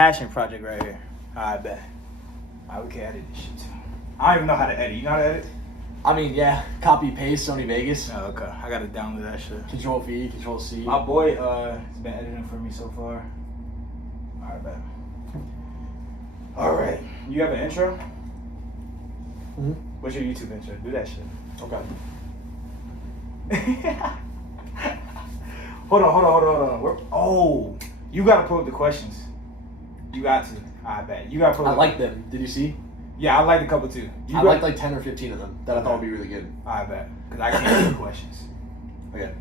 passion project right here. I bet. We can edit this shit too. I don't even know how to edit. You know how to edit? I mean, yeah, copy paste Sony Vegas. Oh, okay. I gotta download that shit. Control V, Control C. My boy has been editing for me so far. Alright, bet. Alright. You have an intro? Mm-hmm. What's your YouTube intro? Do that shit. Okay. Hold on. You gotta pull up the questions. You got to. I bet. You gotta pull up. I like them. Did you see? Yeah, I liked a couple too. I liked like 10 or 15 of them that I thought would be really good. I bet. Because I can't do questions. Okay.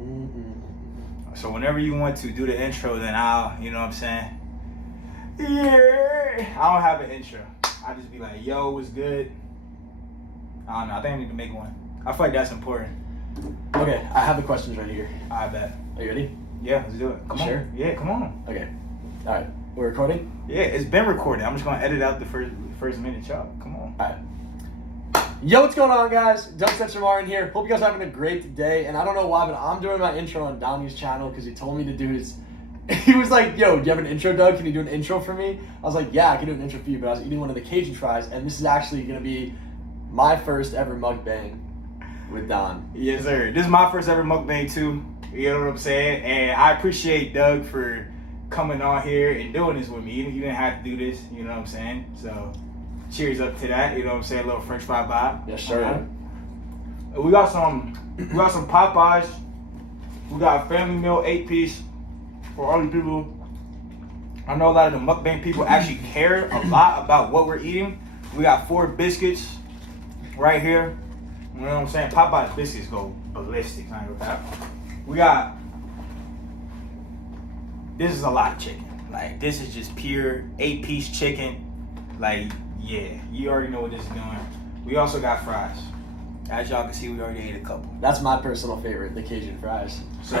Mm-hmm. So whenever you want to do the intro, then I'll, you know what I'm saying? Yeah. I don't have an intro. I just be like, yo, what's good? I don't know. I think I need to make one. I feel like that's important. Okay, I have the questions right here. I bet. Are you ready? Yeah, let's do it. Come on. Sure? Yeah, come on. Okay. All right. We're recording? Yeah, it's been recorded. I'm just going to edit out the first minute, y'all. Come on. All right. Yo, what's going on, guys? Temp Censor Mukbang here. Hope you guys are having a great day. And I don't know why, but I'm doing my intro on Donnie's channel because he told me to do his... He was like, yo, do you have an intro, Doug? Can you do an intro for me? I was like, yeah, I can do an intro for you. But I was eating one of the Cajun fries, and this is actually going to be my first ever mukbang with Don. Yes, sir. This is my first ever mukbang, too. You know what I'm saying? And I appreciate Doug for coming on here and doing this with me. You didn't have to do this, you know what I'm saying? So, cheers up to that. You know what I'm saying? A little French fry vibe. Yes, sir. We got some Popeyes. We got a family meal 8-piece for all you people. I know a lot of the mukbang people actually care a lot about what we're eating. We got 4 biscuits right here. You know what I'm saying? Popeyes biscuits go ballistic. I ain't gonna cap. We got, this is a lot of chicken. Like, this is just pure 8-piece chicken. Like, yeah, you already know what this is doing. We also got fries. As y'all can see, we already ate a couple. That's my personal favorite, the Cajun fries. So,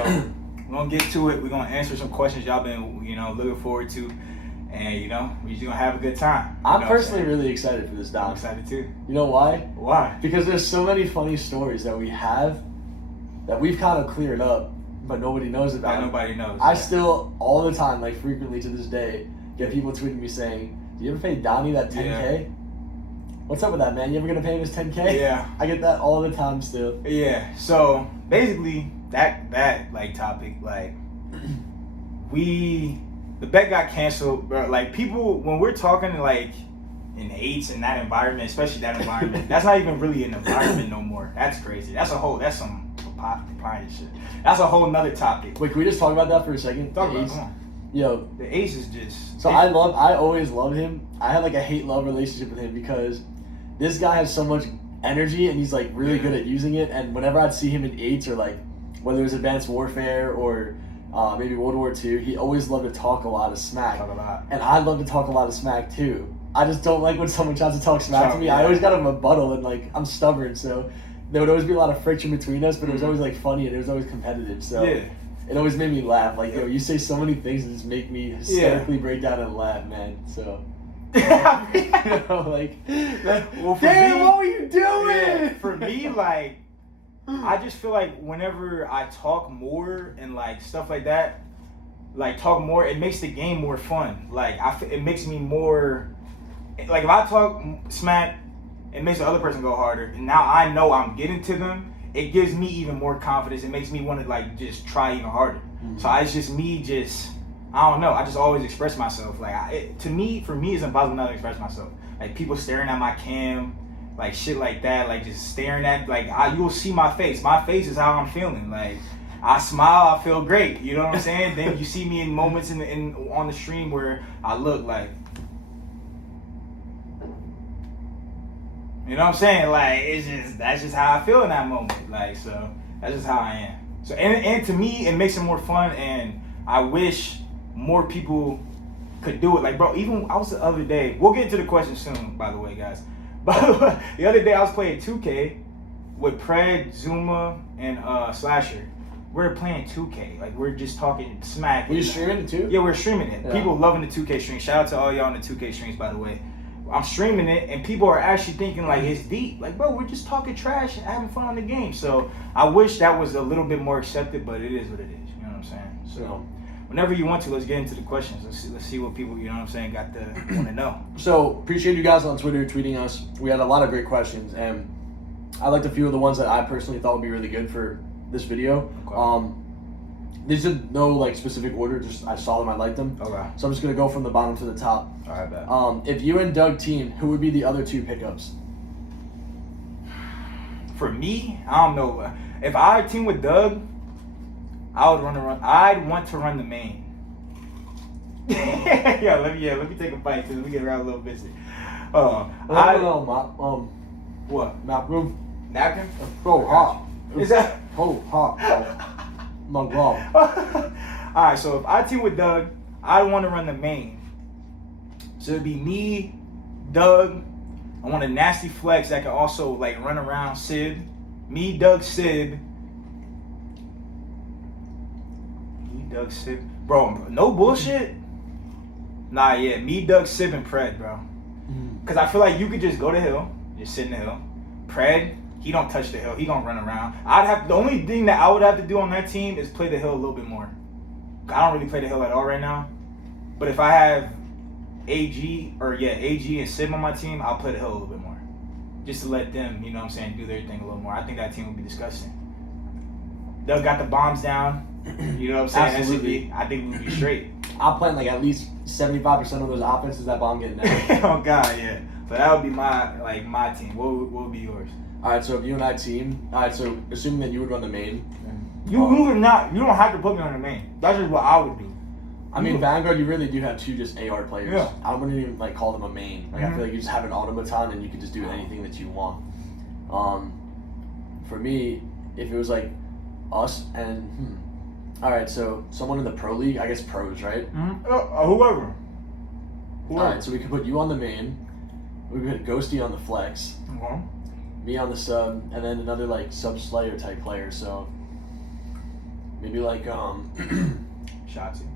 we're gonna get to it. We're gonna answer some questions y'all been, looking forward to. And, we're just gonna have a good time. I'm personally really excited for this, Don. I'm excited too. You know why? Why? Because there's so many funny stories that we have that we've kind of cleared up, but nobody knows about. That nobody knows. I still, all the time, like frequently to this day, get people tweeting me saying, do you ever pay Donnie that 10K? Yeah. What's up with that, man? You ever gonna pay him his 10K? Yeah. I get that all the time still. Yeah. So basically that like topic, like the bet got canceled, bro. Like people, when we're talking like in eights in that environment, especially that environment, that's not even really an environment no more. That's crazy. That's some papaya shit. That's a whole nother topic. Wait, can we just talk about that for a second? Talk about it, come on. Yo, the Ace is just... So I always love him. I have like a hate-love relationship with him because this guy has so much energy and he's like really good at using it. And whenever I'd see him in eights or like whether it was Advanced Warfare or maybe World War II, he always loved to talk a lot of smack. And I love to talk a lot of smack too. I just don't like when someone tries to talk smack to me. Yeah. I always got a rebuttal and like I'm stubborn, so there would always be a lot of friction between us, but it was always like funny and it was always competitive. So it always made me laugh. Like, yo, you say so many things that just make me hysterically break down and laugh, man. So, well, damn, what were you doing? Yeah, for me, like, I just feel like whenever I talk more and like stuff like that, like talk more, it makes the game more fun. Like, it makes me more, like if I talk smack, it makes the other person go harder. And now I know I'm getting to them. It gives me even more confidence. It makes me want to like just try even harder. Mm-hmm. So it's just me I don't know. I just always express myself. Like for me, it's impossible not to express myself. Like people staring at my cam, like shit like that. Like just staring at, like you'll see my face. My face is how I'm feeling. Like I smile, I feel great. You know what I'm saying? Then you see me in moments on the stream where I look like, you know what I'm saying? Like that's just how I feel in that moment. Like so that's just how I am. So and to me it makes it more fun, and I wish more people could do it. Like bro, even I was the other day. We'll get to the question soon, by the way, guys. But the other day I was playing 2K with Pred, Zuma, and Slasher. We're playing 2K. Like we're just talking smack. Were you streaming it too? Yeah, we're streaming it. Yeah. People loving the 2K stream. Shout out to all y'all in the 2K streams, by the way. I'm streaming it, and people are actually thinking like it's deep. Like, bro, we're just talking trash and having fun on the game. So I wish that was a little bit more accepted, but it is what it is. You know what I'm saying? So Yeah. whenever you want to, let's get into the questions. Let's see what people, you know what I'm saying, got to want to know. So appreciate you guys on Twitter tweeting us. We had a lot of great questions, and I liked a few of the ones that I personally thought would be really good for this video. Okay. These didn't no like specific order, just I saw them, I liked them. Okay. So I'm just gonna go from the bottom to the top. All right, bet. If you and Doug teamed, who would be the other two pickups? For me, I don't know. If I team with Doug, I'd want to run the main. Let me take a bite too. Let me get around a little bit. What? Malcolm. Napkin? It's so hot. Is that? So hot, bro. My God. Alright, so if I team with Doug, I want to run the main. So it'd be me, Doug. I want a nasty flex that can also like run around Sib. Me, Doug, Sib. Me, Doug, Sib. Bro, no bullshit. Nah, yeah. Me, Doug, Sib, and Pred, bro. Because I feel like you could just go to hill. Just sit in the hill. Pred, he don't touch the hill. He gonna run around. The only thing that I would have to do on that team is play the hill a little bit more. I don't really play the hill at all right now. But if I have AG and Sim on my team, I'll play the hill a little bit more. Just to let them, you know what I'm saying, do their thing a little more. I think that team would be disgusting. Doug got the bombs down. You know what I'm saying? Absolutely. I think we would be straight. I'll plan like at least 75% of those offenses that bomb getting down. Oh God, yeah. So that would be my team. What would be yours? All right, so if you and I team, all right, so assuming that you would run the main. You don't have to put me on the main. That's just what I would do. I mean, Vanguard, you really do have two just AR players. Yeah. I wouldn't even like call them a main. Like I feel like you just have an automaton and you can just do anything that you want. For me, if it was like us and all right, so someone in the pro league, I guess pros, right? Mm-hmm. Whoever. All right, so we could put you on the main. We could put Ghosty on the flex. Okay. Me on the sub, and then another like sub slayer type player. So maybe like Shotzi.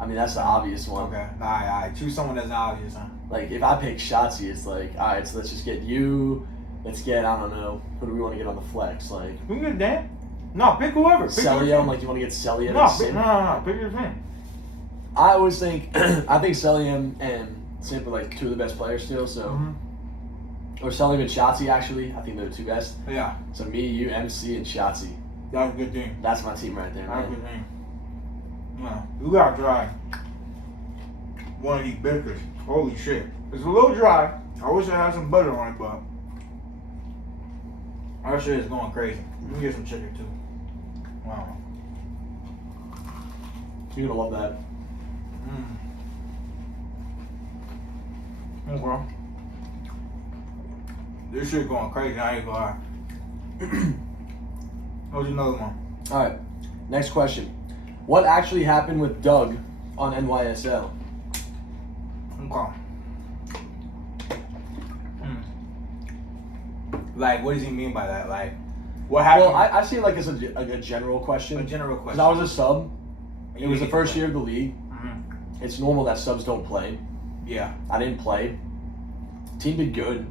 I mean that's the obvious one. Okay. All right. Choose someone that's not obvious, huh? Like if I pick Shotzi, it's like all right, so let's just get you. Let's get I don't know who do we want to get on the flex? Like We can get Dan. No, pick whoever. Pick Celia. Like you want to get Celia? No. Pick your team. I always think I think Celia and Simp are like two of the best players still. So or Celia and Shotzi actually. I think they're the two best. Yeah. So me, you, MC, and Shotzi. That's a good team. That's my team right there, That's a man. good team. Yeah. You gotta try one of these biscuits. Holy shit. It's a little dry. I wish I had some butter on it, but our shit is going crazy. You can get some chicken too. Wow. You're gonna love that. Okay. This shit going crazy. I ain't gonna lie. What's another one? All right. Next question. What actually happened with Doug on NYSL? Okay. Like, what does he mean by that? Like, what happened? Well, I see it like as a general question. A general question. Because I was a sub. It was the didn't first play. year of the league. It's normal that subs don't play. Yeah. I didn't play. Team did good.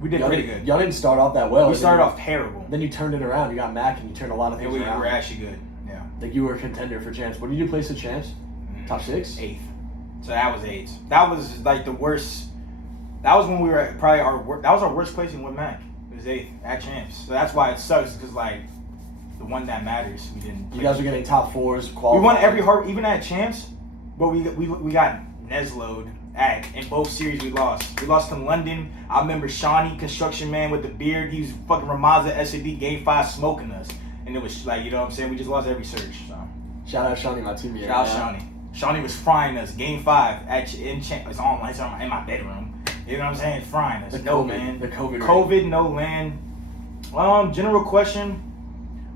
We did pretty good. Y'all didn't start off that well. We started off terrible. Then you turned it around. You got Mac and you turned a lot of things And we around. were actually good. Yeah. Like you were a contender for champs. What did you place the champs? Top 6? 8th. So that was 8th. That was like the worst. That was when we were at probably that was our worst placing with Mac. It was 8th at champs. So that's why it sucks because like the one that matters we didn't. You guys were getting top 4s. Qualifying. We won every hard even at champs, but we got Neslo'd in both series we lost. We lost to London. I remember Shawnee, construction man with the beard. He was fucking Ramaza SAB game 5 smoking us. And it was like, you know what I'm saying? We just lost every search. So. Shout out Shawnee, my teammate. Shout out Shawnee. Shawnee was frying us. Game 5 it's in my bedroom. You know what I'm saying? Frying us. The no COVID, man. the COVID. COVID, no land. General question.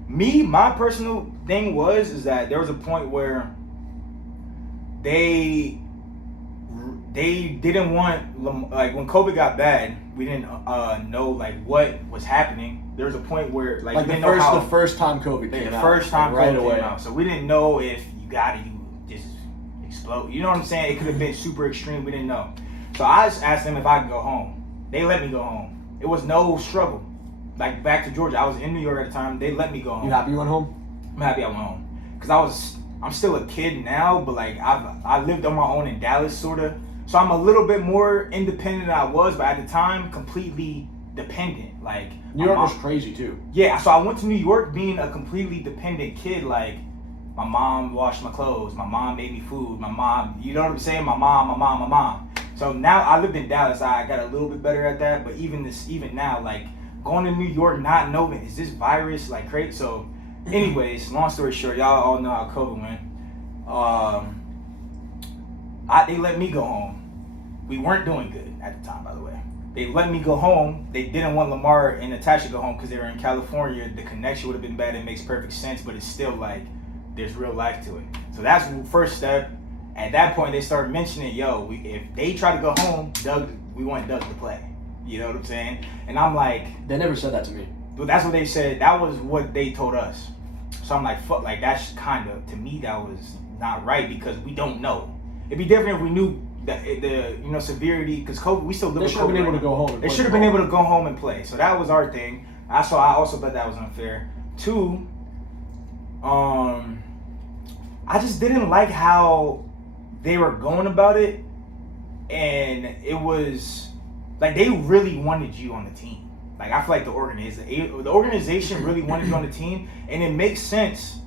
My personal thing is that there was a point where they didn't want, like when COVID got bad, we didn't know like what was happening. There was a point where like we didn't know how, the first time COVID came out. The first time right COVID away. came out. So we didn't know if you just explode. You know what I'm saying? It could have been super extreme. We didn't know. So I just asked them if I could go home. They let me go home. It was no struggle. Like back to Georgia. I was in New York at the time. They let me go home. You happy you went home? I'm happy I went home. because I'm still a kid now, but like I lived on my own in Dallas, sorta. So I'm a little bit more independent than I was, but at the time, completely dependent. Like New York was crazy too. Yeah, so I went to New York being a completely dependent kid. Like my mom washed my clothes, my mom made me food, my mom, you know what I'm saying? My mom. So now I lived in Dallas. I got a little bit better at that, but even now, like going to New York, not knowing is this virus like crazy. So, anyways, long story short, y'all all know how COVID went. They let me go home. We weren't doing good at the time, by the way. They let me go home. They didn't want Lamar and Natasha to go home because they were in California. The connection would have been bad. It makes perfect sense, but it's still like there's real life to it. So that's the first step. At that point, they started mentioning, if they try to go home, we want Doug to play. You know what I'm saying? And I'm like... They never said that to me. But that's what they said. That was what they told us. So I'm like, fuck, like that's kind of, to me, that was not right because we don't know. It'd be different if we knew the severity, because COVID, we still live with COVID. They should have been able to go home. They should have been able to go home and play. So that was our thing. I also thought that was unfair. 2, I just didn't like how they were going about it, and it was like they really wanted you on the team. Like I feel like the organization really wanted you on the team, and it makes sense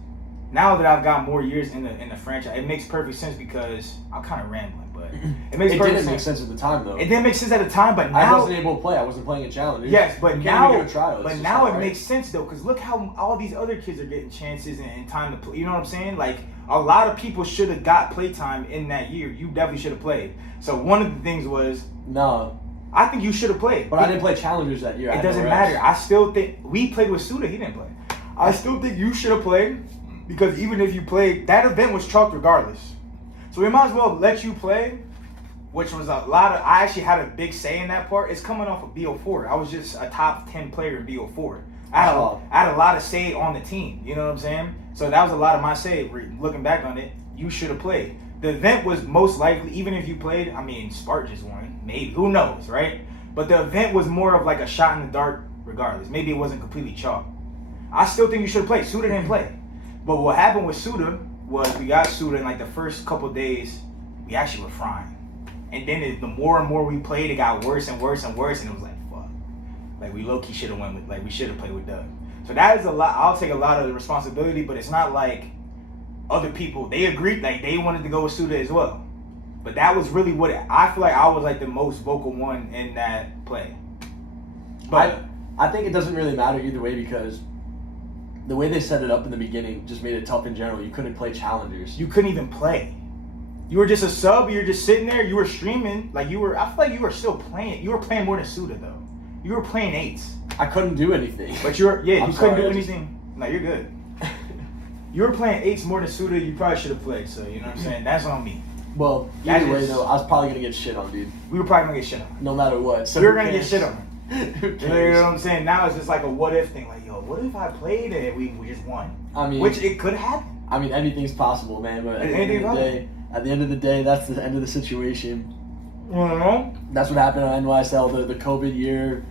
now that I've got more years in the franchise. It makes perfect sense because I'm kind of rambling, but it makes perfect sense. It didn't make sense at the time though. It didn't make sense at the time, but now I wasn't able to play. I wasn't playing a challenge. Yes, but now it right. makes sense though, because look how all these other kids are getting chances and time to play. You know what I'm saying? Like a lot of people should have got playtime in that year. You definitely should have played. So one of the things was I think you should have played. But I didn't play challengers that year. It doesn't matter. I still think we played with Suda. He didn't play. I still think you should have played because even if you played, that event was chalked regardless. So we might as well let you play, which was a lot of. I actually had a big say in that part. It's coming off of BO4. I was just a top 10 player in BO4. I had a lot of say on the team. You know what I'm saying? So that was a lot of my say. Looking back on it, you should have played. The event was most likely, even if you played, I mean, Spark just won. Maybe. Who knows, right? But the event was more of like a shot in the dark regardless. Maybe it wasn't completely chalk. I still think you should have played. Suda didn't play. But what happened with Suda was we got Suda in like the first couple of days, we actually were frying. And then the more and more we played, it got worse and worse and worse. And it was like, fuck. Like we low-key should have went with, like we should have played with Doug. So that is a lot. I'll take a lot of the responsibility, but it's not like other people, they agreed, like they wanted to go with Suda as well. But that was really what I feel like I was like the most vocal one in that play. But I think it doesn't really matter either way because the way they set it up in the beginning just made it tough in general. You couldn't play challengers. You couldn't even play. You were just a sub. You were just sitting there. You were streaming. Like you were. I feel like you were still playing. You were playing more than Suda though. You were playing 8s. I couldn't do anything. But you couldn't do anything. No, you're good. You were playing 8s more than Suda. You probably should have played. So you know what I'm saying. That's on me. Well, either way though, I was probably gonna get shit on, dude. We were probably gonna get shit on. No matter what. So we were gonna get shit on. You know what I'm saying? Now it's just like a what if thing. Like, yo, what if I played and we just won? I mean, which it could happen. I mean, anything's possible, man. But at the end of the day, that's the end of the situation. That's what happened on NYSL. The COVID year,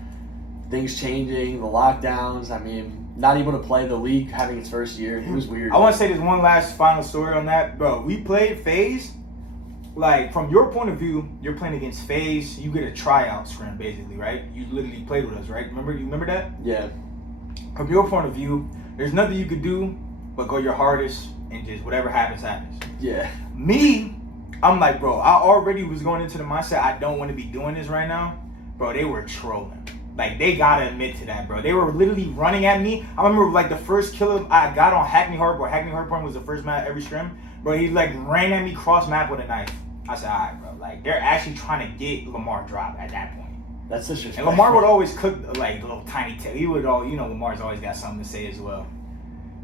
things changing, the lockdowns. I mean, not able to play the league having its first year. It was weird. I want to say this one last final story on that, bro. We played FaZe. Like, from your point of view, you're playing against FaZe. You get a tryout scrim, basically, right? You literally played with us, right? You remember that? Yeah. From your point of view, there's nothing you could do but go your hardest and just whatever happens, happens. Yeah. Me, I'm like, bro, I already was going into the mindset I don't want to be doing this right now. Bro, they were trolling. Like, they gotta admit to that, bro. They were literally running at me. I remember, like, the first kill I got on Hackney Hardpoint. Hackney Hardpoint was the first map every scrim. Bro, he, like, ran at me cross map with a knife. I said, all right, bro. Like, they're actually trying to get Lamar dropped at that point. That's disrespectful. And Lamar would always cook, like, little tiny tail. He would Lamar's always got something to say as well.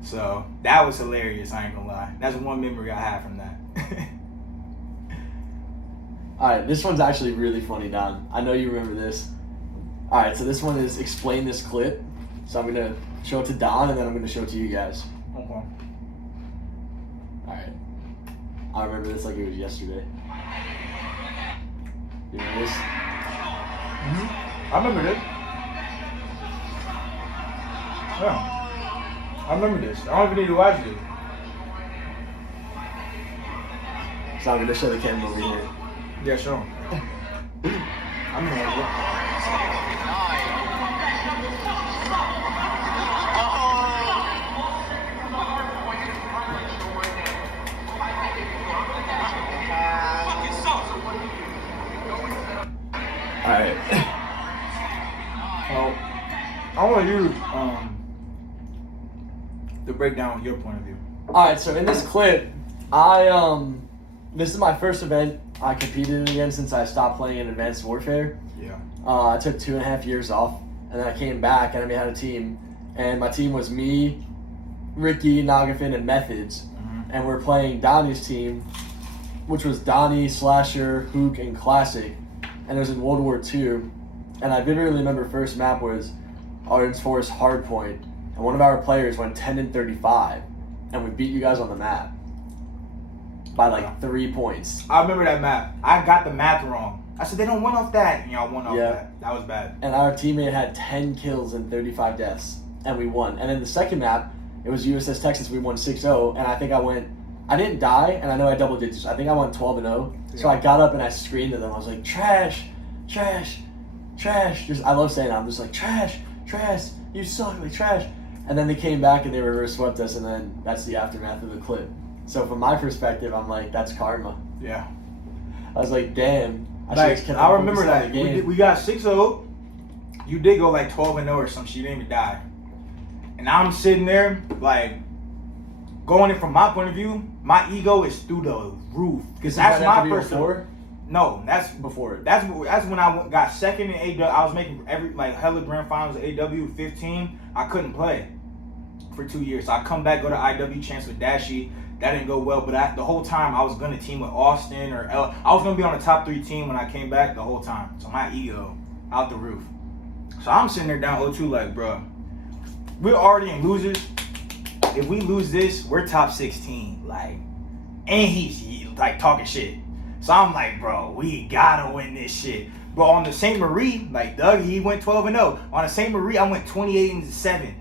So, that was hilarious, I ain't gonna lie. That's one memory I have from that. All right, this one's actually really funny, Don. I know you remember this. All right, so this one is explain this clip. So I'm going to show it to Don, and then I'm going to show it to you guys. Okay. All right. I remember this like it was yesterday. You remember this? Mm-hmm. I remember this. Yeah. I remember this. I don't even need to watch this. So I'm gonna show the camera over here. Yeah, sure. I'm gonna. Alright. Well, I want you to break down your point of view. Alright, so in this clip, this is my first event I competed in again since I stopped playing in Advanced Warfare. Yeah. I took 2.5 years off, and then I came back and I had a team, and my team was me, Ricky, Nagafin, and Methods, and we're playing Donnie's team, which was Donnie, Slasher, Hook, and Classic, and it was in World War II, and I vividly remember first map was Arden's Forest Hardpoint, and one of our players went 10-35, and we beat you guys on the map by like 3 points. I remember that map. I got the math wrong. I said they don't win off that, and y'all won off that. That was bad. And our teammate had 10 kills and 35 deaths, and we won. And then the second map, it was USS Texas. We won 6-0, and I think I didn't die, and I know I double digits. I think I won 12-0. Yeah. So I got up and I screamed at them. I was like, trash, trash, trash. I love saying that. I'm just like, trash, trash, you suck, like trash. And then they came back and they reverse swept us, and then that's the aftermath of the clip. So from my perspective, I'm like, that's karma. Yeah. I was like, damn. I remember that. We got 6-0. You did go like 12-0 or some shit. You didn't even die. And I'm sitting there, like, going in from my point of view, my ego is through the roof. Because that's my first. No, that's before. That's when I got second in AW. I was making hella grand finals AW 15. I couldn't play for 2 years. So I come back, go to IW chance with Dashy. That didn't go well, but the whole time I was gonna team with Austin or I was gonna be on the top 3 team when I came back the whole time. So my ego out the roof. So I'm sitting there down 0-2 like, bro, we're already in losers. If we lose this, we're top 16. Like, and he's like talking shit. So I'm like, bro, we gotta win this shit. But on the St. Marie, like Doug, he went 12-0. On the St. Marie, I went 28-7.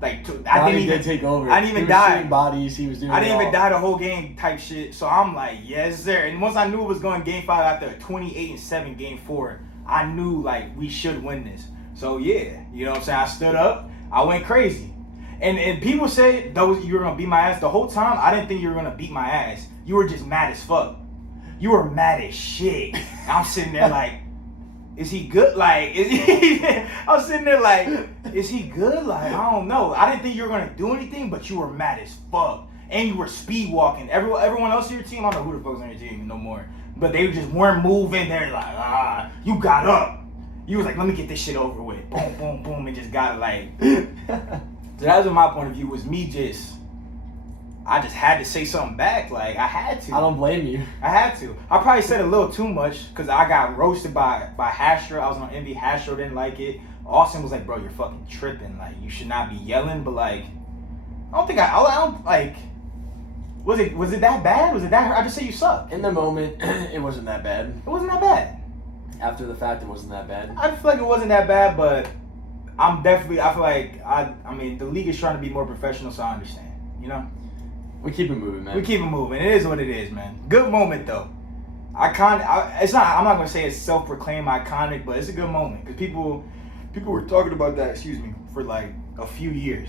Like I didn't even take over. I didn't even die. Bodies, he was doing. I didn't even die the whole game type shit. So I'm like, yes sir. And once I knew it was going game 5 after a 28-7 game 4, I knew like we should win this. So yeah, you know what I'm saying. I stood up. I went crazy. And people say you were gonna beat my ass the whole time. I didn't think you were gonna beat my ass. You were just mad as fuck. You were mad as shit. I'm sitting there like, is he good? Like, I was sitting there like, is he good? Like, I don't know. I didn't think you were gonna do anything, but you were mad as fuck, and you were speed walking. Everyone else in your team, I don't know who the fuck's on your team no more, but they just weren't moving. They're like, you got up. You was like, let me get this shit over with. Boom, boom, boom, and just got it like. So that was my point of view. Was me I just had to say something back. Like, I had to. I don't blame you. I had to. I probably said a little too much because I got roasted by Hastro. I was on Envy. Hastro didn't like it. Austin was like, bro, you're fucking tripping. Like, you should not be yelling. But, like, I don't like, was it that bad? Was it that hurt? I just say you suck. In the moment, it wasn't that bad. It wasn't that bad. After the fact, it wasn't that bad. I feel like it wasn't that bad, but I feel like, I mean, the league is trying to be more professional, so I understand. You know? We keep it moving, man. We keep it moving. It is what it is, man. Good moment though. I'm not gonna say it's self-proclaimed iconic, but it's a good moment because people were talking about that. For like a few years.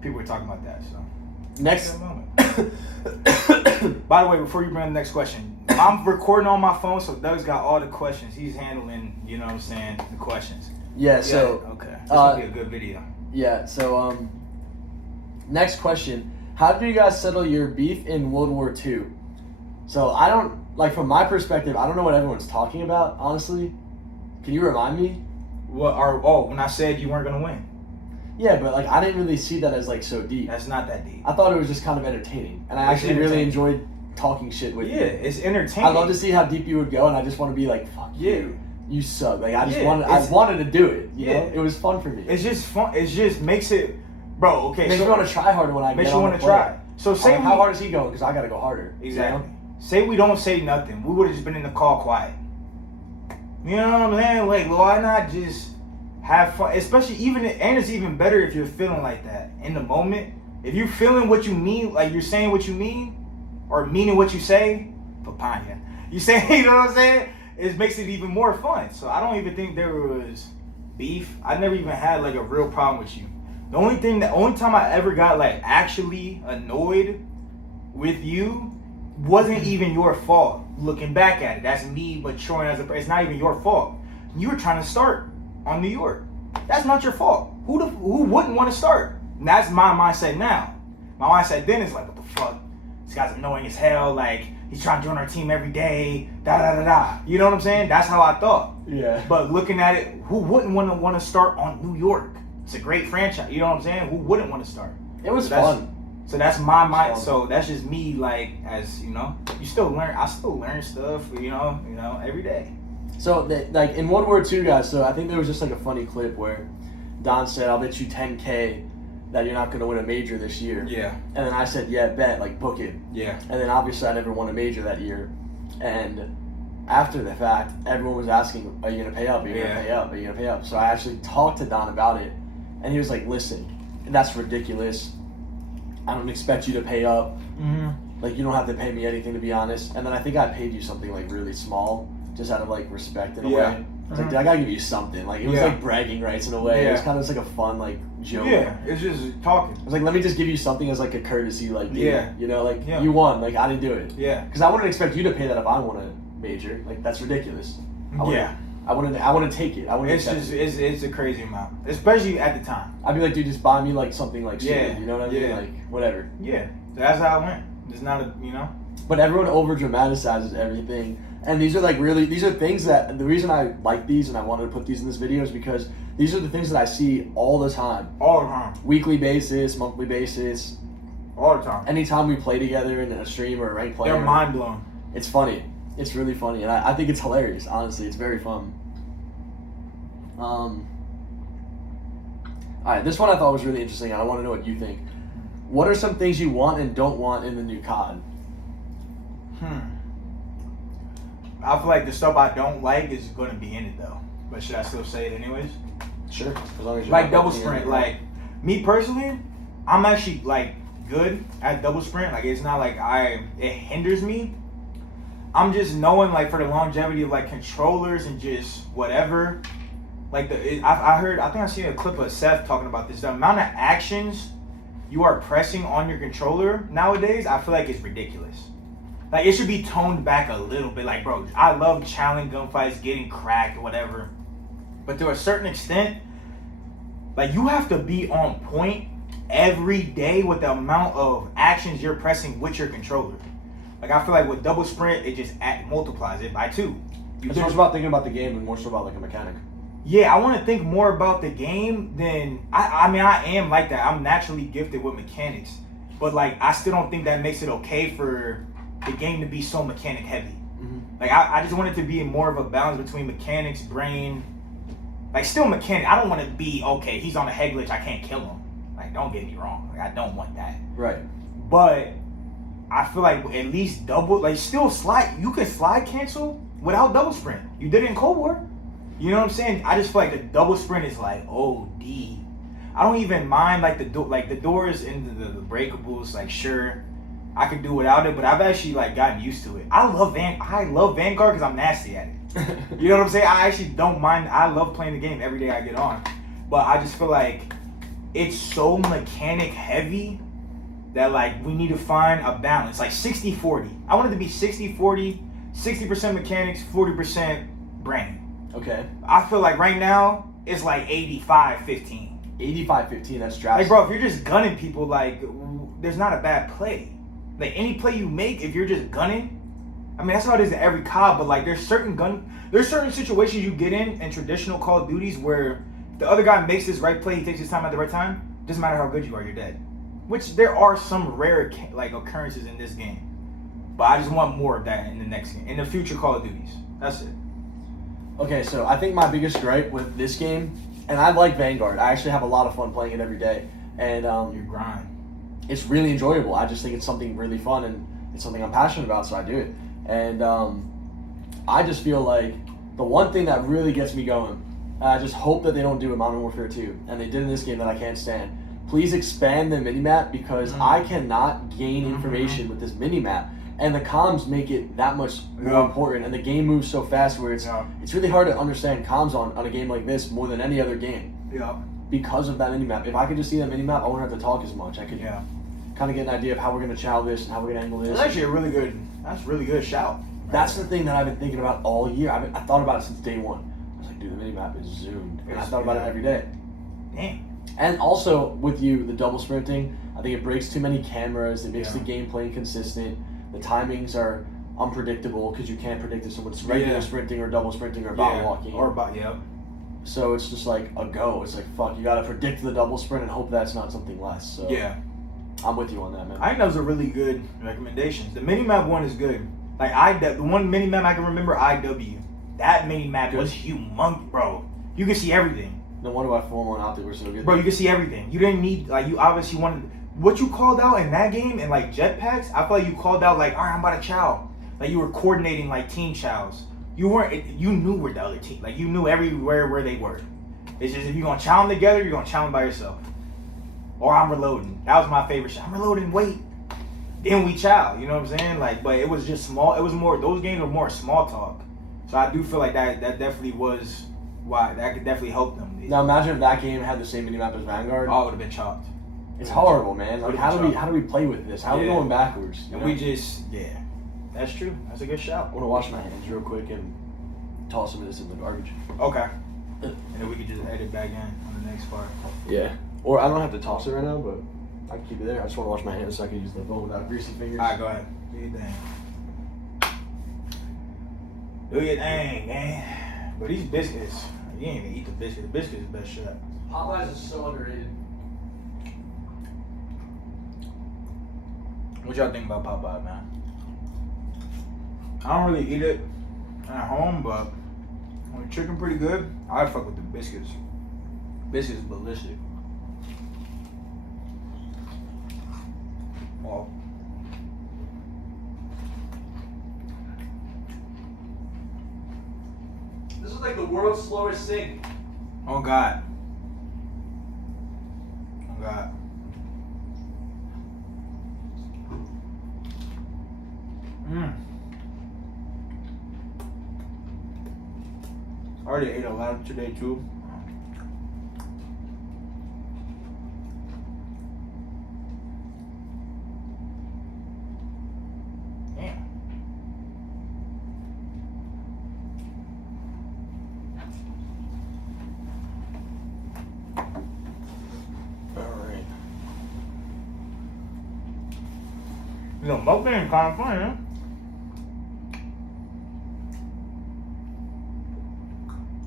People were talking about that. So next moment. By the way, before you bring the next question, I'm recording on my phone, so Doug's got all the questions. He's handling, you know what I'm saying, the questions. Yeah. So okay, this will be a good video. Yeah. So next question. How did you guys settle your beef in World War II? So I don't, like, from my perspective, I don't know what everyone's talking about, honestly. Can you remind me? When I said you weren't going to win. Yeah, but, like, I didn't really see that as, like, so deep. That's not that deep. I thought it was just kind of entertaining. And I actually really enjoyed talking shit with you. Yeah, it's entertaining. I love to see how deep you would go, and I just want to be like, fuck you. You suck. Like, I wanted to do it, you know? It was fun for me. It's just fun. It just makes it... Bro, okay. Makes me want to try harder when I get on the play. Makes you want to try. So say how hard is he going? Because I got to go harder. Exactly. You know? Say we don't say nothing. We would have just been in the call quiet. You know what I'm saying? Like, why not just have fun? Especially and it's even better if you're feeling like that in the moment. If you're feeling what you mean, like you're saying what you mean, or meaning what you say, papaya. You say, you know what I'm saying? It makes it even more fun. So I don't even think there was beef. I never even had like a real problem with you. The only time I ever got like actually annoyed with you wasn't even your fault. Looking back at it, that's me maturing as a person. It's not even your fault. You were trying to start on New York. That's not your fault. Who wouldn't want to start? And that's my mindset now. My mindset then is like, what the fuck? This guy's annoying as hell. Like, he's trying to join our team every day. Da da da da. You know what I'm saying? That's how I thought. Yeah. But looking at it, who wouldn't want to start on New York? It's a great franchise. You know what I'm saying? Who wouldn't want to start? It was fun. So that's my mind. So that's just me. Like, as you know, you still learn. I still learn stuff. You know, every day. So, like, in one word too, guys, so I think there was just, like, a funny clip where Don said, I'll bet you $10K that you're not going to win a major this year. Yeah. And then I said, yeah, bet, like, book it. Yeah. And then, obviously, I never won a major that year. And after the fact, everyone was asking, are you going to pay up? Are you going to pay up? Are you going to pay up? So I actually talked to Don about it, and he was like, listen, that's ridiculous. I don't expect you to pay up. Mm-hmm. Like, you don't have to pay me anything, to be honest. And then I think I paid you something, like, really small. Just out of like respect in a way. I was like, dude, I gotta give you something. Like it was like bragging rights in a way. It was kind of just like a fun like joke. Yeah, it's just talking. I was like, let me just give you something as like a courtesy, like you know, like Yeah. you won, like I didn't do it. Yeah. Because I wouldn't expect you to pay that if I won a major. Like that's ridiculous. I want to take it. I wouldn't. It's a crazy amount, especially at the time. I'd be like, dude, just buy me like something like stupid. You know what I mean? Like whatever. Yeah, that's how it went. It's not a But everyone over dramatizes everything. And these are things that, the reason I like these and I wanted to put these in this video is because these are the things that I see all the time. All the time. Weekly basis, monthly basis. All the time. Anytime we play together in a stream or a ranked player. They're mind blown. It's funny. It's really funny. And I think it's hilarious, honestly. It's very fun. Alright, this one I thought was really interesting and I want to know what you think. What are some things you want and don't want in the new COD? I feel like the stuff I don't like is going to be in it though. But should I still say it anyways? Sure. As long as you're like double sprint. Like me personally, I'm actually like good at double sprint. Like it's not like it hinders me. I'm just knowing like for the longevity of like controllers and just whatever. Like I think I seen a clip of Seth talking about this. The amount of actions you are pressing on your controller nowadays, I feel like it's ridiculous. Like, it should be toned back a little bit. Like, bro, I love challenging gunfights, getting cracked, or whatever. But to a certain extent, like, you have to be on point every day with the amount of actions you're pressing with your controller. Like, I feel like with double sprint, it just multiplies it by 2. It's more about thinking about the game and more so about, like, a mechanic. Yeah, I want to think more about the game than... I mean, I am like that. I'm naturally gifted with mechanics. But, like, I still don't think that makes it okay for the game to be so mechanic heavy. Mm-hmm. Like I just want it to be more of a balance between mechanics, brain, like still mechanic. I don't want to be okay. He's on a head glitch. I can't kill him. Like don't get me wrong. Like I don't want that. Right. But I feel like at least double. Like still slide. You can slide cancel without double sprint. You did it in Cold War. You know what I'm saying? I just feel like the double sprint is like OD. I don't even mind like the doors and the breakables. Like sure. I could do without it, but I've actually like gotten used to it. I love Vanguard because I'm nasty at it. You know what I'm saying? I actually don't mind. I love playing the game every day I get on, but I just feel like it's so mechanic heavy that like we need to find a balance, like 60-40. I want it to be 60-40, 60% mechanics, 40% brain. Okay. I feel like right now it's like 85-15. 85-15. That's drastic. Like bro, if you're just gunning people, like there's not a bad play. Like any play you make, if you're just gunning, I mean that's how it is in every COD. But like there's certain situations you get in traditional Call of Duties where the other guy makes this right play, he takes his time at the right time. Doesn't matter how good you are, you're dead. Which there are some rare like occurrences in this game, but I just want more of that in the next game, in the future Call of Duties. That's it. Okay, so I think my biggest gripe with this game, and I like Vanguard. I actually have a lot of fun playing it every day, and you grind. It's really enjoyable. I just think it's something really fun and it's something I'm passionate about, so I do it. And I just feel like the one thing that really gets me going, I just hope that they don't do in Modern Warfare 2, and they did in this game that I can't stand, please expand the minimap because I cannot gain information with this minimap. And the comms make it that much more important, and the game moves so fast where it's really hard to understand comms on a game like this more than any other game. Yeah. Because of that minimap. If I could just see that minimap, I wouldn't have to talk as much. I could kind of get an idea of how we're going to chow this and how we're going to angle this. That's actually a really good shout. That's the thing that I've been thinking about all year. I thought about it since day one. I was like, dude, the minimap is zoomed. And I thought about it every day. Damn. And also, with you, the double sprinting, I think it breaks too many cameras. It makes the gameplay inconsistent. The timings are unpredictable because you can't predict if someone's regular sprinting or double sprinting or bot walking. So it's just like a go. It's like, fuck, you got to predict the double sprint and hope that's not something less. So I'm with you on that, man. I think those are really good recommendations. The minimap one is good. Like, the one minimap I can remember, IW. That minimap was humongous, bro. You could see everything. No wonder why Formula 1 out there were so good. Bro, you could see everything. You didn't need, like, you obviously wanted, what you called out in that game and, like, jetpacks, I feel like you called out, like, all right, I'm about to chow. Like, you were coordinating, like, team chows. You knew where the other team, like, you knew everywhere where they were. It's just, if you're going to chow them together, you're going to chow them by yourself. Or I'm reloading. That was my favorite shit. I'm reloading, wait. Then we chow, you know what I'm saying? Like, but it was just small, it was more, those games were more small talk. So I do feel like that definitely was why, that could definitely help them. Now imagine if that game had the same minimap as Vanguard. Oh, it would have been chopped. It's horrible, man. Like, how do we play with this? How are we going backwards? And we just, that's true. That's a good shout. I want to wash my hands real quick and toss some of this in the garbage. Okay. And then we could just edit back in on the next part. Yeah. Or I don't have to toss it right now, but I can keep it there. I just want to wash my hands so I can use the phone without greasy fingers. All right, go ahead. Do your thing. Do your thing, man. But these biscuits, you ain't even eat the biscuit. The biscuit is the best shit. Popeyes is so underrated. What y'all think about Popeye, man? I don't really eat it at home, but when the chicken pretty good, I fuck with the biscuits. Biscuits ballistic. Well, this is like the world's slowest thing. oh God. Oh God. I already ate a lot today too. Damn. Alright. You know, mukbang kind of fun, huh?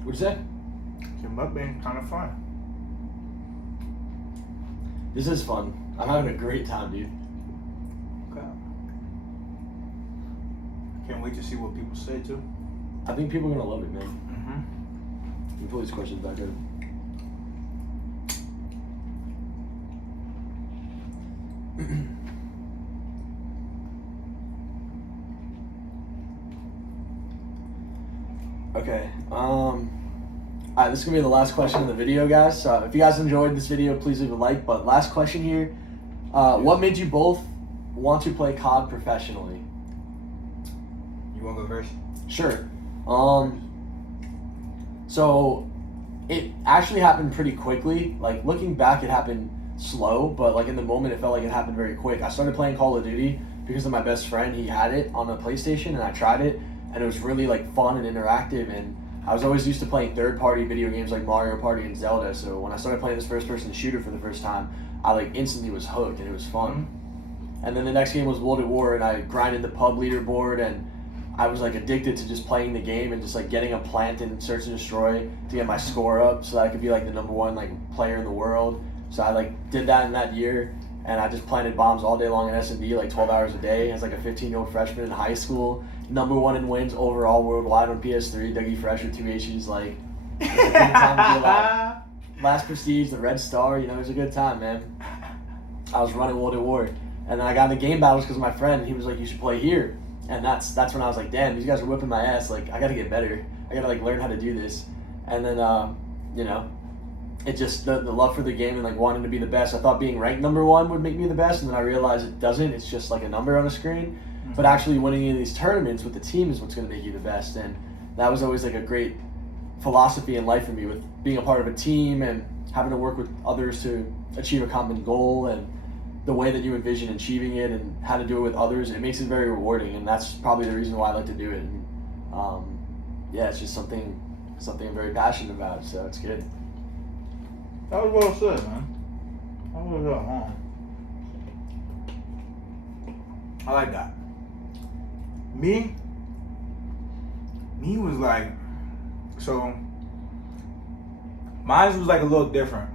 What'd you say? Your mukbang kind of fun. This is fun. I'm having a great time, dude. Okay. Can't wait to see what people say too. I think people are gonna love it, man. Mm-hmm. You put these questions back in. Okay. Alright, this is gonna be the last question of the video, guys. So if you guys enjoyed this video, please leave a like. But last question here: what made you both want to play COD professionally? You want to go first? Sure. So it actually happened pretty quickly. Like, looking back, it happened slow, but like in the moment, it felt like it happened very quick. I started playing Call of Duty because of my best friend. He had it on a PlayStation, and I tried it, and it was really like fun and interactive. And I was always used to playing third-party video games like Mario Party and Zelda. So when I started playing this first-person shooter for the first time, I like instantly was hooked, and it was fun. Mm-hmm. And then the next game was World at War, and I grinded the pub leaderboard, and I was like addicted to just playing the game and just like getting a plant in Search and Destroy to get my score up so that I could be like the #1 like player in the world. So I like did that in that year, and I just planted bombs all day long in S&D, like 12 hours a day as like a 15-year-old freshman in high school. #1 in wins overall worldwide on PS3. Dougie Fresh with 2 H's, like it was a good time to be alive. Last Prestige, the Red Star, you know, it was a good time, man. I was running World at War, and then I got in the game battles because of my friend, and he was like, "You should play here." And that's when I was like, damn, these guys are whipping my ass. Like, I got to get better. I got to like learn how to do this. And then, you know, it just the love for the game and like wanting to be the best. I thought being ranked number 1 would make me the best, and then I realized it doesn't. It's just like a number on a screen. But actually winning in these tournaments with the team is what's going to make you the best. And that was always like a great philosophy in life for me, with being a part of a team and having to work with others to achieve a common goal, and the way that you envision achieving it and how to do it with others. It makes it very rewarding, and that's probably the reason why I like to do it. And it's just something I'm very passionate about, so it's good. That was well said, man. That was well, huh? I like that. Me was like, so mine was like a little different.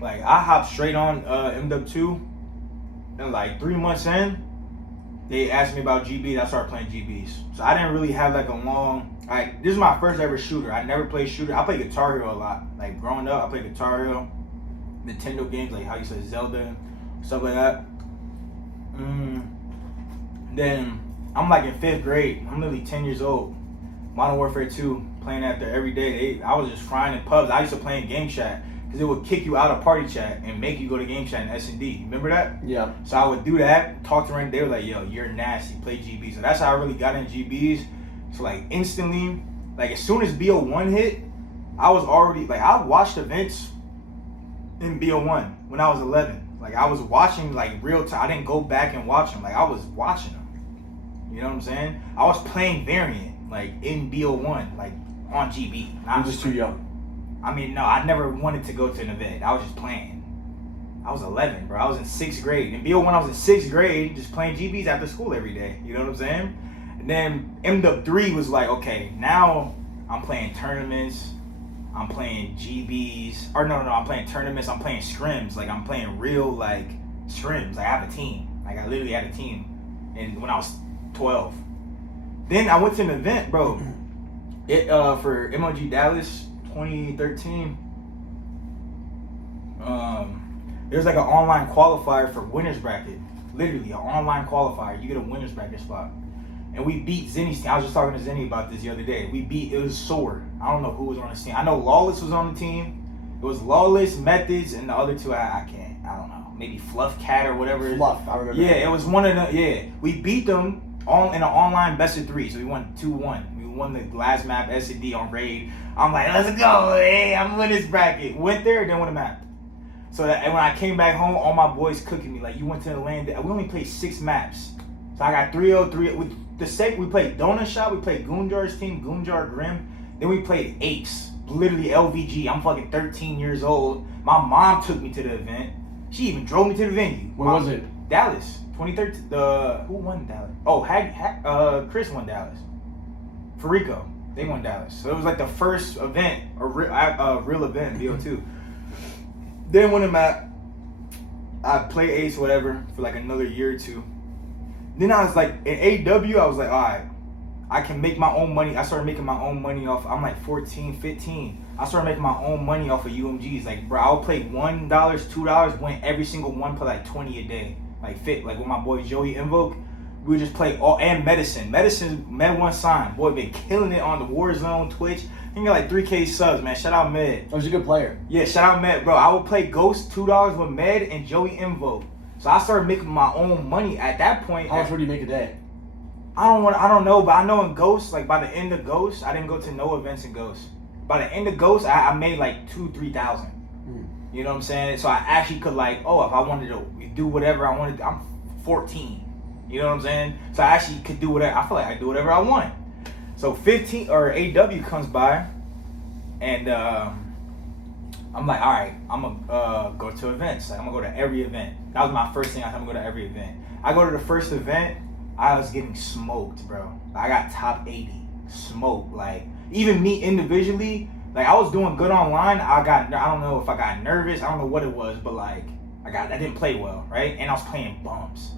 Like I hopped straight on MW2, and like 3 months in, they asked me about GBs. I started playing GBs. So I didn't really have like a long, like this is my first ever shooter. I never played shooter. I played Guitar Hero a lot. Like growing up, I played Guitar Hero, Nintendo games like how you said Zelda, stuff like that. Then I'm like in 5th grade. I'm literally 10 years old. Modern Warfare 2, playing that there every day. I was just frying in pubs. I used to play in game chat because it would kick you out of party chat and make you go to game chat in S&D. Remember that? Yeah. So I would do that, talk to them. They were like, yo, you're nasty, play GB. So that's how I really got in GBs. So like instantly, like as soon as BO1 hit, I was already, like I watched events in BO1 when I was 11. Like I was watching like real time. I didn't go back and watch them. Like I was watching them. You know what I'm saying? I was playing variant, like in BO1, like on GB. I'm just too young. I mean, no, I never wanted to go to an event. I was just playing. I was 11, bro. I was in 6th grade. In BO1, I was in 6th grade, just playing GBs after school every day. You know what I'm saying? And then MW3 was like, okay, now I'm playing tournaments. I'm playing GBs. Or no, I'm playing tournaments. I'm playing scrims. Like, I'm playing real, like, scrims. Like, I have a team. Like, I literally had a team. And when I was 12. Then I went to an event, bro. It for MLG Dallas 2013. There's like an online qualifier for winners bracket. Literally an online qualifier. You get a winners bracket spot. And we beat Zenny's team. I was just talking to Zenny about this the other day. It was Sword. I don't know who was on this team. I know Lawless was on the team. It was Lawless, Methods, and the other two I don't know. Maybe Fluff Cat or whatever. Fluff, I remember. Yeah, it was one of them. Yeah. We beat them all in an online best of 3. So we won 2-1. We won the last map S&D on raid. I'm like, let's go. Hey, I'm winning this bracket. Went there, then won the map. So that, and when I came back home, all my boys cooking me. Like, you went to the land. We only played 6 maps. So I got 3-0-3. With the second, we played Donut Shot. We played Goonjar's team, Goonjar Grim. Then we played Apes. Literally LVG. I'm fucking 13 years old. My mom took me to the event. She even drove me to the venue. Where was it? Dallas. 2013. Who won Dallas? Oh, Chris won Dallas. Farico. They won Dallas. So it was like the first event, a real event, BO2. Then when I played Ace, whatever, for like another year or 2. Then I was like, in AW, I was like, all right, I can make my own money. I started making my own money off, I'm like 14, 15. I started making my own money off of UMGs. Like, bro, I'll play $1, $2, win every single one, play like 20 a day. Like with my boy Joey Invoke, we would just play all, and Medicine. Med One Sign. Boy, been killing it on the Warzone, Twitch. He got like 3K subs, man. Shout out Med. Oh, he's a good player. Yeah, shout out Med. Bro, I would play Ghost $2 with Med and Joey Invoke. So I started making my own money at that point. How much would you make a day? I don't know, but I know in Ghost, like by the end of Ghost, I didn't go to no events in Ghost. By the end of Ghost, I made like 2,000-3,000. You know what I'm saying? So I actually could like, if I wanted to do whatever I wanted, I'm 14. You know what I'm saying? So I actually could do whatever. I feel like I do whatever I want. So 15 or AW comes by, and I'm like, all right, I'm gonna go to events. Like I'm gonna go to every event. That was my first thing. I'm gonna go to every event. I go to the first event, I was getting smoked, bro. I got top 80, smoked. Like even me individually, like I was doing good online. I don't know if I got nervous. I don't know what it was, but like I didn't play well, right? And I was playing bumps.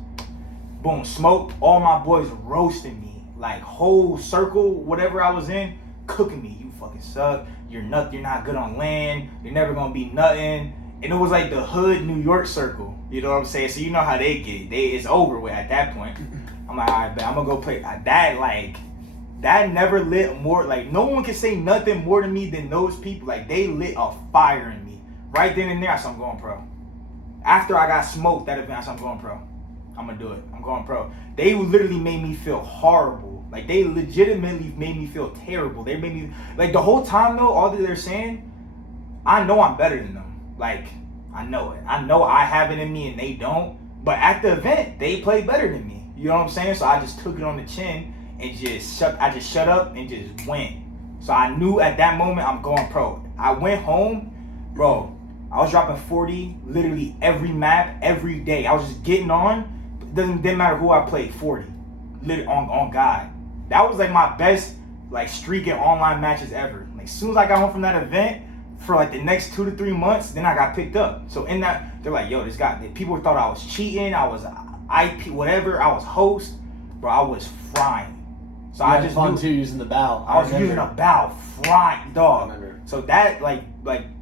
Boom, smoked. All my boys roasting me, like whole circle, whatever I was in, cooking me. You fucking suck. You're not good on land. You're never gonna be nothing. And it was like the hood New York circle. You know what I'm saying? So you know how they get. It's over with at that point. I'm like, all right, bet I'm gonna go play. That never lit more. Like no one can say nothing more to me than those people. Like they lit a fire in me. right then and there, I said, I'm going pro. After I got smoked that event, I said, I'm going pro. I'm going to do it. I'm going pro. They literally made me feel horrible. Like, they legitimately made me feel terrible. They made me, like, the whole time, though, all that they're saying, I know I'm better than them. Like, I know it. I know I have it in me and they don't. But at the event, they played better than me. You know what I'm saying? So I just took it on the chin and I just shut up and just went. So I knew at that moment I'm going pro. I went home, bro. I was dropping 40 literally every map, every day. I was just getting on. Didn't matter who I played, 40. Literally on God. That was like my best like streak in online matches ever. Like as soon as I got home from that event, for like the next 2 to 3 months, then I got picked up. So in that, they're like, yo, this guy, people thought I was cheating, I was IP, whatever, I was host. Bro, I was frying. So I just fun too using the bow. I was using a bow, frying, dog. So that like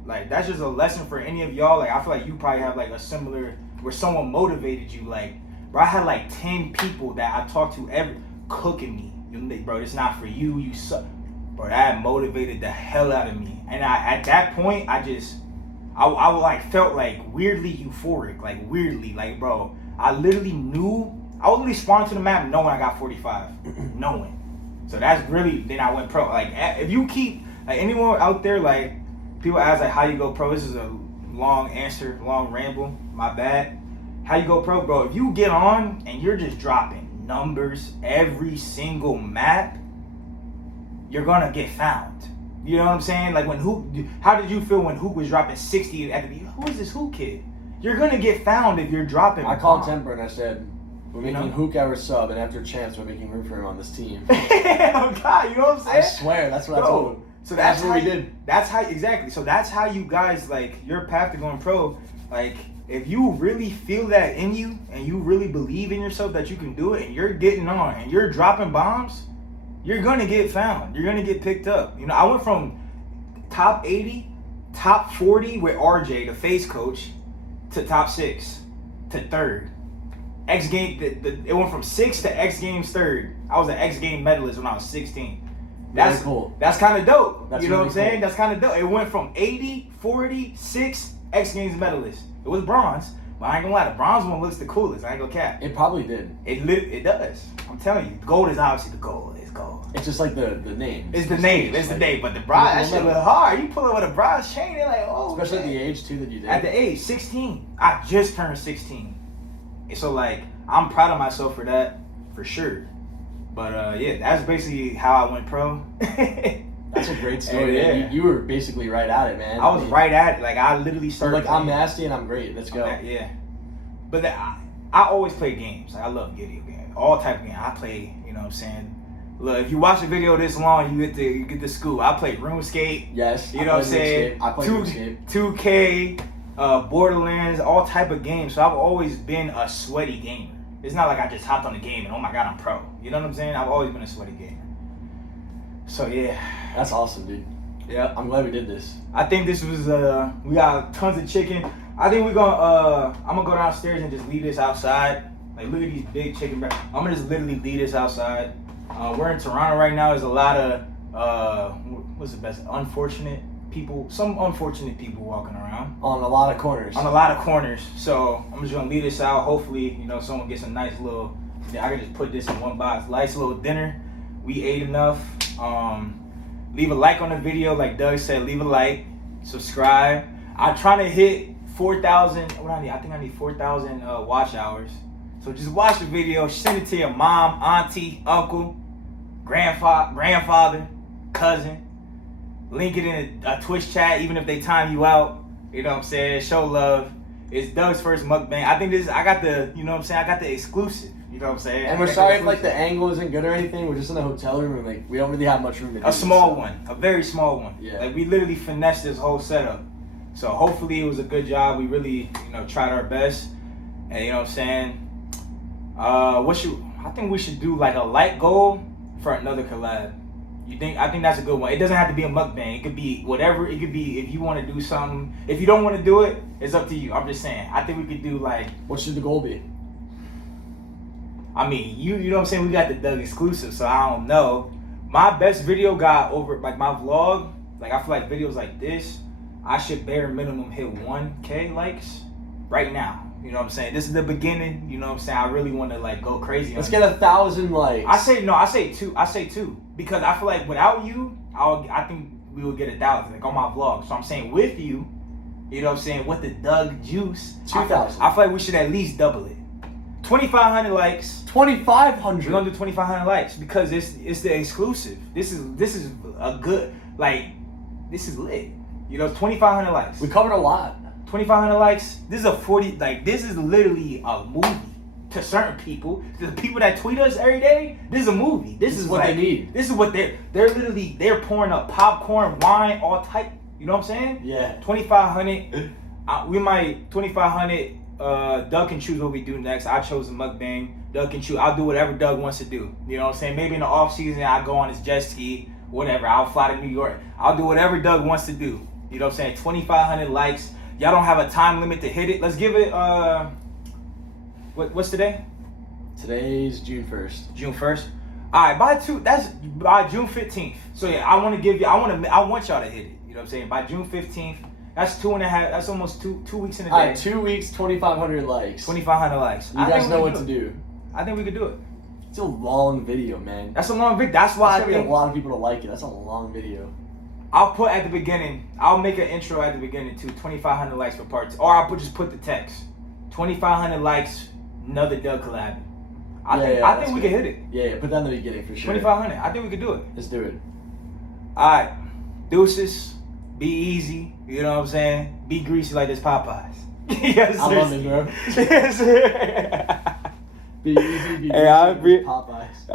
that's just a lesson for any of y'all. Like I feel like you probably have like a similar where someone motivated you. Like, bro, I had like 10 people that I talked to cooking me. Bro, it's not for you. You suck. Bro, that motivated the hell out of me. And at that point, I like felt like weirdly euphoric, like weirdly, like bro, I literally knew. I was literally spawned to the map knowing I got 45, knowing. So that's really, then I went pro. Like if you keep, like anyone out there, like people ask like how you go pro. This is a long answer, long ramble. My bad. How you go pro, bro? If you get on and you're just dropping numbers every single map, you're gonna get found. You know what I'm saying? Like when Hook, how did you feel when Hook was dropping 60 at the beginning? Who is this Hook kid? You're gonna get found if you're dropping. I called Temper and I said, we're making Hook our sub, and after Chance, we're making room for him on this team. Oh God, you know what I'm saying? I swear, that's what I told him. So that's what we did. That's how, exactly. So that's how you guys, like, your path to going pro, like, if you really feel that in you and you really believe in yourself that you can do it and you're getting on and you're dropping bombs, you're going to get found. You're going to get picked up. You know, I went from top 80, top 40 with RJ, the face coach, to top 6, to 3rd. X game, it went from 6 to X Games 3rd. I was an X Game medalist when I was 16. That's really cool. That's kind of dope. That's you know really what I'm saying? cool. That's kind of dope. It went from 80, 40, 6 X Games medalist. It was bronze, but I ain't gonna lie, the bronze one looks the coolest. I ain't gonna cap. It probably did. It does. I'm telling you, gold is obviously the gold. It's gold. It's just like the name. It's the name. It's the name. But the bronze, that shit look hard. You pull it with a bronze chain, they're like, oh. Especially man. at the age too that you did. At the age 16, I just turned 16. So like, I'm proud of myself for that, for sure. But yeah, that's basically how I went pro. That's a great story. Yeah. You were basically right at it, man. I was right at it. Like I literally started. Like I'm nasty and I'm great. Let's go. Yeah. But I always play games. Like I love video games, all type of games. I play. You know what I'm saying? Look, if you watch a video this long, you get the scoop. I play RuneScape. Yes. You know what I'm saying? I play RuneScape. 2K, Borderlands, all type of games. So I've always been a sweaty gamer. It's not like I just hopped on the game and oh my God, I'm pro. You know what I'm saying? I've always been a sweaty gamer. So yeah. That's awesome, dude. Yeah. I'm glad we did this. I think this was we got tons of chicken. I think I'm gonna go downstairs and just leave this outside. Like look at these big chicken breasts. I'm gonna just literally leave this outside. We're in Toronto right now. There's a lot of what's the best? Unfortunate people. Some unfortunate people walking around. On a lot of corners. So I'm just gonna leave this out. Hopefully, someone gets a nice little. I can just put this in one box. Nice little dinner. We ate enough. Leave a like on the video, like Doug said. Leave a like, subscribe. I'm trying to hit 4,000. What I need? I think I need 4,000 watch hours. So just watch the video. Send it to your mom, auntie, uncle, grandfather, cousin. Link it in a Twitch chat, even if they time you out. You know what I'm saying? Show love. It's Doug's first mukbang. I think I got the, I got the exclusive. You know what I'm saying? And we're sorry if like the angle isn't good or anything. We're just in a hotel room and like we don't really have much room to do a small one, a very small one. Yeah. Like we literally finessed this whole setup. So hopefully it was a good job. We really, tried our best. And you know what I'm saying? I think we should do like a light goal for another collab. I think that's a good one. It doesn't have to be a mukbang. It could be whatever. It could be if you want to do something. If you don't want to do it, it's up to you. I'm just saying. I think we could do like. What should the goal be? I mean, you know what I'm saying? We got the Doug exclusive, so I don't know. My best video got over, like my vlog, like I feel like videos like this, I should bare minimum hit 1K likes right now. You know what I'm saying? This is the beginning. You know what I'm saying? I really want to like go crazy. Let's get 1,000 likes. I say two because I feel like without you, I think we would get 1,000 like on my vlog. So I'm saying with you, you know what I'm saying, with the Doug juice, 2,000. I feel like we should at least double it. 2,500 likes. 2,500. We're gonna do 2,500 likes because it's the exclusive. This is a good this is lit. You know, 2,500 likes. We covered a lot. 2,500 likes. This is a 40. Like this is literally a movie to certain people. The people that tweet us every day. This is a movie. This is what like, they need. This is what they're pouring up popcorn, wine, all type. You know what I'm saying? Yeah. 2,500. We might 2,500. Doug can choose what we do next. I chose a mukbang. Doug can choose. I'll do whatever Doug wants to do. You know what I'm saying? Maybe in the off season I go on his jet ski, whatever. I'll fly to New York. I'll do whatever Doug wants to do. You know what I'm saying? 2,500 likes. Y'all don't have a time limit to hit it. Let's give it. What's today? Today's June 1st. June 1st. All right, that's by June 15th. So yeah, I want y'all to hit it. You know what I'm saying? By June 15th. That's 2.5. That's almost two weeks in a day. All right, 2 weeks, 2,500 likes. 2,500 likes. You guys know what to do. I think we could do it. It's a long video, man. That's a long video. That's why There's gonna be a lot of people to like it. That's a long video. I'll put at the beginning. I'll make an intro at the beginning to 2,500 likes for part 2, or I'll just put the text. 2,500 likes, another Doug collab. I think we can hit it. Yeah, put that in the beginning for sure. 2,500. I think we could do it. Let's do it. All right, deuces. Be easy. You know what I'm saying? Be greasy like this Popeyes. Yes, I love it, bro. Yes, sir. Be easy, be greasy, Hey, Popeyes.